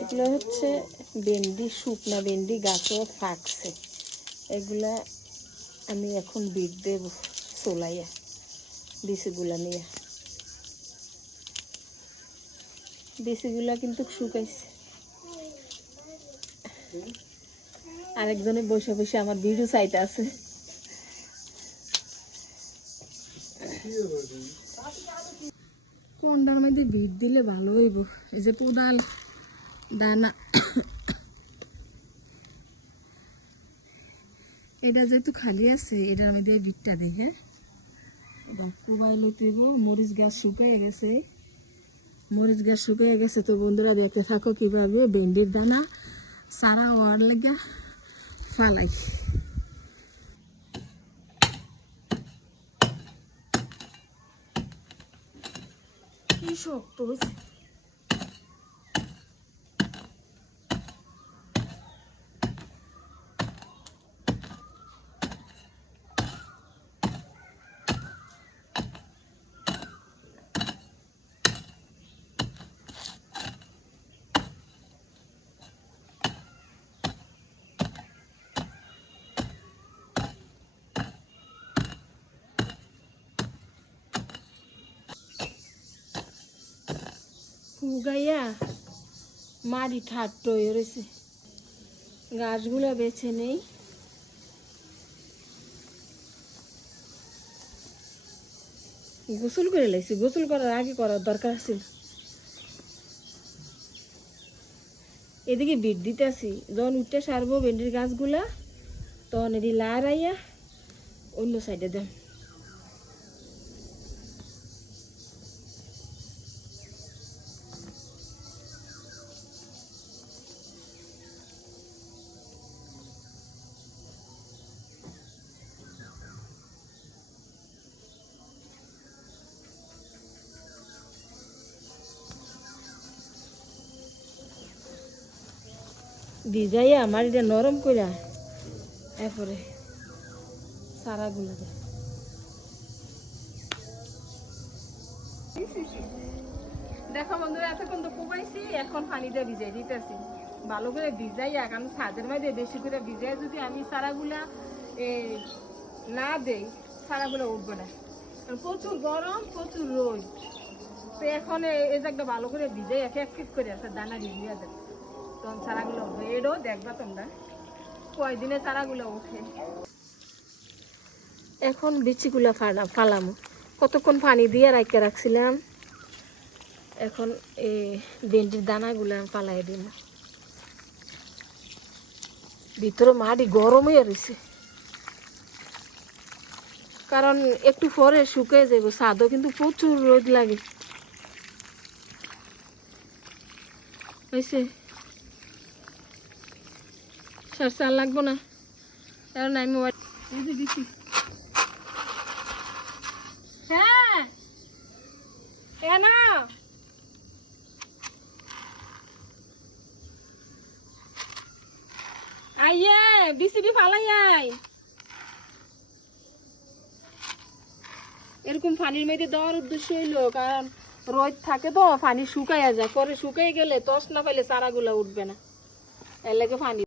এগুলো হচ্ছে ভেন্ডি, শুকনা ভেন্ডি গাছও থাকছে। এগুলা আমি এখন বিট দেব চোলাইয়া বিচিগুলা নিয়ে। বিচিগুলা কিন্তু শুকাইছে। আরেকজনে বসে বসে আমার ভিডিও চাইতে আছে। কোনটার মধ্যে বিট দিলে ভালো হইব? এই যে কোদাল দানা, এটা যেহেতু খালি আছে এটার মধ্যে বিটটা দিই। হ্যাঁ, এবং কোবাই লইতে হইব। মরিচ গাছ শুকিয়ে গেছে, মরিচ গাছ শুকিয়ে গেছে। তো বন্ধুরা দেখতে থাকো কিভাবে ভেন্ডির দানা সারা ওয়ার লেগা ফালাই। কি শক্ত হয়েছে। গাইয়া মাটি ঠাট্ট হয়ে রয়েছে। গাছগুলো বেছে নেই। গোসল করে লাইছি, গোসল করার আগে করার দরকার ছিল। এদিকে বিট দিতে আসি, যখন উঠতে সারবো ভেন্ডির গাছগুলা তখন এটি লাড়াইয়া অন্য সাইডে দেন। ভিজাইয়া আমার এটা নরম কইরা এরপরে সারাগুলো দেয়। দেখো বন্ধুরা, এতক্ষণ তো কুবাইছি, এখন পানিটা ভিজাই দিতেছি ভালো করে ভিজাইয়া। কারণ ছাদের মধ্যে বেশি করে ভিজাই যদি আমি সারাগুলা না দেই সারাগুলো উঠবে না। প্রচুর গরম, প্রচুর রোদ। তো এখন এই জায়গাটা ভালো করে ভিজাই এক এক করে একটা দানা ভিজিয়ে দেয়, তখন চারাগুলো বেরো। দেখবা তোমরা কয়দিনে চারাগুলো ওঠে। এখন বিচিগুলা ফালামো। কতক্ষণ পানি দিয়ে রাখতে রাখছিলাম, এখন এই ভেন্ডির দানাগুলা ফালাই দিব। ভিতরে মাটি গরম হয়ে রয়েছে, কারণ একটু পরে শুকিয়ে যাবো। ছাদও কিন্তু প্রচুর রোদ লাগে। হয়েছে সার লাগবো না, কারণ আমি দিচ্ছি। হ্যাঁ না আইয়ে বিসিবি ফালাই আই। এরকম পানির মধ্যে দেওয়ার উদ্দেশ্য হইলো কারণ রোদ থাকে তো পানি শুকাইয়া যায়, পরে শুকাই গেলে তস না পাইলে চারাগুলা উঠবে না, এর লাগে পানি।